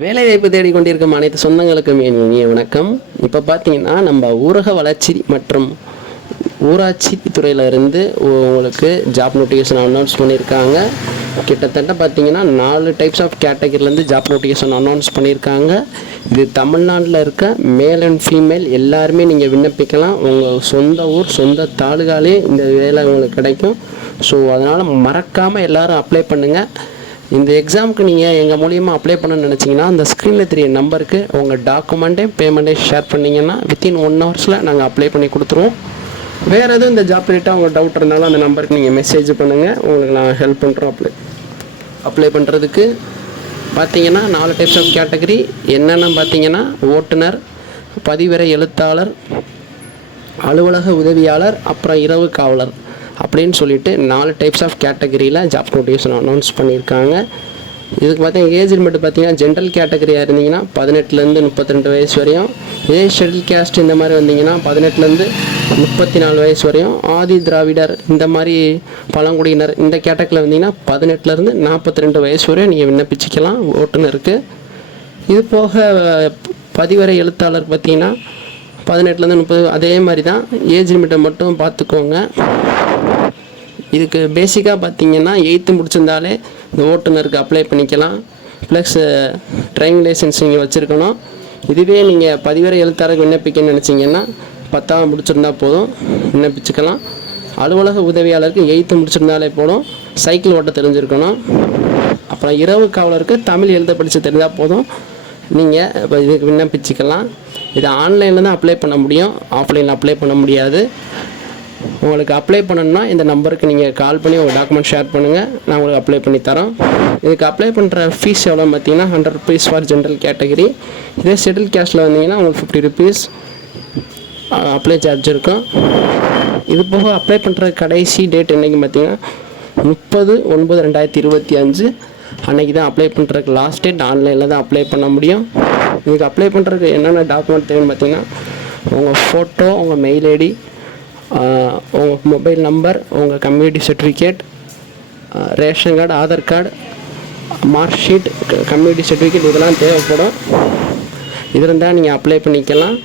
வேலைவாய்ப்பு தேடிக்கொண்டிருக்கும் அனைத்து சொந்தங்களுக்கும் என் இனிய வணக்கம். இப்போ பார்த்தீங்கன்னா நம்ம ஊரக வளர்ச்சி மற்றும் ஊராட்சி துறையில் இருந்து உங்களுக்கு ஜாப் நோட்டிஃபிகேஷன் அனௌன்ஸ் பண்ணியிருக்காங்க. கிட்டத்தட்ட பார்த்தீங்கன்னா 4 டைப்ஸ் ஆஃப் கேட்டகரியிலேருந்து ஜாப் நோட்டிஃபிகேஷன் அனௌன்ஸ் பண்ணியிருக்காங்க. இது தமிழ்நாட்டில் இருக்க மேல் அண்ட் ஃபீமேல் எல்லாருமே நீங்கள் விண்ணப்பிக்கலாம். உங்கள் சொந்த ஊர் சொந்த தாலுகாலே இந்த வேலை உங்களுக்கு கிடைக்கும். ஸோ அதனால் மறக்காமல் எல்லோரும் அப்ளை பண்ணுங்கள். இந்த எக்ஸாமுக்கு நீங்கள் எங்கள் மூலியமாக அப்ளை பண்ணணும்னு நினச்சிங்கன்னா அந்த ஸ்க்ரீனில் தெரிய நம்பருக்கு உங்கள் டாக்குமெண்ட்டையும் பேமெண்ட்டையும் ஷேர் பண்ணிங்கன்னா வித்தின் 1 ஹவர்ஸில் நாங்கள் அப்ளை பண்ணி கொடுத்துருவோம். வேறு எதுவும் இந்த ஜாப் ரிலேட்டாக உங்கள் டவுட் இருந்தாலும் அந்த நம்பருக்கு நீங்கள் மெசேஜ் பண்ணுங்கள், உங்களுக்கு நான் ஹெல்ப் பண்ணுறோம். அப்ளை பண்ணுறதுக்கு பார்த்தீங்கன்னா 4 டைப்ஸ் ஆஃப் கேட்டகரி என்னென்னு பார்த்தீங்கன்னா ஓட்டுநர், பதிவறை எழுத்தாளர், அலுவலக உதவியாளர், அப்புறம் இரவு காவலர் அப்படின்னு சொல்லிட்டு 4 டைப்ஸ் ஆஃப் கேட்டகரியில் ஜாப் நோட்டிஃபிகேஷன் அனௌன்ஸ் பண்ணியிருக்காங்க. இதுக்கு பார்த்தீங்கன்னா ஏஜ் லிமிட் பார்த்தீங்கன்னா ஜென்ரல் கேட்டகரியாக இருந்தீங்கன்னா 18லேருந்து 32 வயசு வரையும், இதே ஷெட்யூல் கேஸ்ட் இந்த மாதிரி வந்தீங்கன்னா 18லேருந்து 34 வயசு வரையும், ஆதி திராவிடர் இந்த மாதிரி பழங்குடியினர் இந்த கேட்டகரியில் வந்தீங்கன்னா 18லேருந்து 42 வயசு வரையும் நீங்கள் விண்ணப்பிச்சிக்கலாம் ஓட்டுநருக்கு. இது போக பதிவறை எழுத்தாளர் பார்த்தீங்கன்னா 18லேருந்து 30 அதே மாதிரி தான், ஏஜ் லிமிட்டை மட்டும் பார்த்துக்கோங்க. இதுக்கு பேசிக்காக பார்த்தீங்கன்னா 8th முடிச்சிருந்தாலே இந்த ஓட்டுநருக்கு அப்ளை பண்ணிக்கலாம். ப்ளஸ் டிரைவிங் லைசன்ஸ் நீங்கள் வச்சுருக்கணும். இதுவே நீங்கள் பதிவறை எழுத்தாளருக்கு விண்ணப்பிக்கணும்னு நினச்சிங்கன்னா 10th முடிச்சிருந்தா போதும், விண்ணப்பிச்சுக்கலாம். அலுவலக உதவியாளருக்கு 8th முடிச்சிருந்தாலே போதும், சைக்கிள் ஓட்ட தெரிஞ்சிருக்கணும். அப்புறம் இரவு காவலருக்கு தமிழ் எழுத படித்து தெரிஞ்சால் போதும், நீங்கள் இப்போ இதுக்கு விண்ணப்பிச்சுக்கலாம். இது ஆன்லைனில் தான் அப்ளை பண்ண முடியும், ஆஃப்லைனில் அப்ளை பண்ண முடியாது. உங்களுக்கு அப்ளை பண்ணணும்னா இந்த நம்பருக்கு நீங்கள் கால் பண்ணி உங்கள் டாக்குமெண்ட் ஷேர் பண்ணுங்கள், நான் உங்களுக்கு அப்ளை பண்ணி தரோம். இதுக்கு அப்ளை பண்ணுற ஃபீஸ் எவ்வளோ பார்த்தீங்கன்னா 100 rupees ஃபார் ஜென்ரல் கேட்டகரி. இதே ஷெட்யூல் கேஸ்ட்டில் வந்தீங்கன்னா உங்களுக்கு 50 rupees அப்ளை சார்ஜ் இருக்கும். இது போக அப்ளை பண்ணுற கடைசி டேட் என்றைக்கு பார்த்தீங்கன்னா 30/9/2025 அன்றைக்கி தான் அப்ளை பண்ணுறதுக்கு லாஸ்ட் டேட். ஆன்லைனில் தான் அப்ளை பண்ண முடியும். இதுக்கு அப்ளை பண்ணுறதுக்கு என்னென்ன டாக்குமெண்ட் தேவைன்னு பார்த்தீங்கன்னா உங்கள் ஃபோட்டோ, உங்கள் மெயில் ஐடி, உங்கள் மொபைல் நம்பர், உங்கள் community certificate, ration card, Aadhaar card, mark sheet, community certificate இதெல்லாம் தேவைப்படும். இது இருந்தால் நீங்கள் அப்ளை பண்ணிக்கலாம்,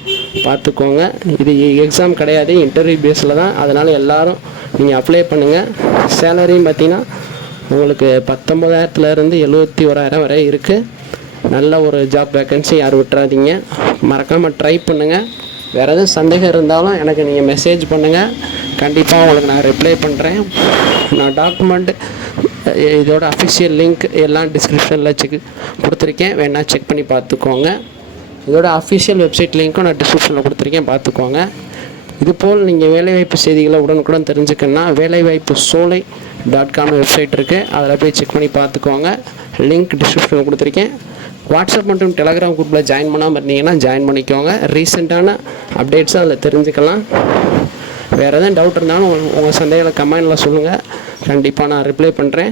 பார்த்துக்கோங்க. இது எக்ஸாம் கிடையாது, இன்டர்வியூ பேஸில் தான். அதனால் எல்லோரும் நீங்கள் அப்ளை பண்ணுங்கள். சேலரியும் பார்த்தீங்கன்னா உங்களுக்கு 19,000லேருந்து 71,000 வரை இருக்குது. நல்ல ஒரு ஜாப் வேக்கன்சி, யாரும் விட்டுறாதீங்க, மறக்காமல் ட்ரை பண்ணுங்கள். வேறு எதுவும் சந்தேகம் இருந்தாலும் எனக்கு நீங்கள் மெசேஜ் பண்ணுங்கள், கண்டிப்பாக உங்களுக்கு நான் ரிப்ளை பண்ணுறேன். நான் டாக்குமெண்ட் இதோட அஃபிஷியல் லிங்க் எல்லாம் டிஸ்கிரிப்ஷனில் கொடுத்துருக்கேன், வேணால் செக் பண்ணி பார்த்துக்கோங்க. இதோட அஃபிஷியல் வெப்சைட் லிங்க்கும் நான் டிஸ்கிரிப்ஷனில் கொடுத்துருக்கேன், பார்த்துக்கோங்க. இதுபோல் நீங்கள் வேலைவாய்ப்பு செய்திகளை உடனுக்குடன் தெரிஞ்சுக்கணுன்னா வேலைவாய்ப்புசோலை.com வெப்சைட் இருக்குது, அதில் போய் செக் பண்ணி பார்த்துக்கோங்க. லிங்க் டிஸ்கிரிப்ஷனில் கொடுத்துருக்கேன். வாட்ஸ்அப் மற்றும் டெலகிராம் குரூப்பில் ஜாயின் பண்ணாமல் இருந்தீங்கன்னா ஜாயின் பண்ணிக்கோங்க. ரீசெண்டான அப்டேட்ஸும் அதில் தெரிஞ்சுக்கலாம். வேறு எதுவும் டவுட் இருந்தாலும் உங்கள் சந்தேகங்களை கமெண்டில் சொல்லுங்கள், கண்டிப்பாக நான் ரிப்ளை பண்ணுறேன்.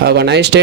Have a nice day.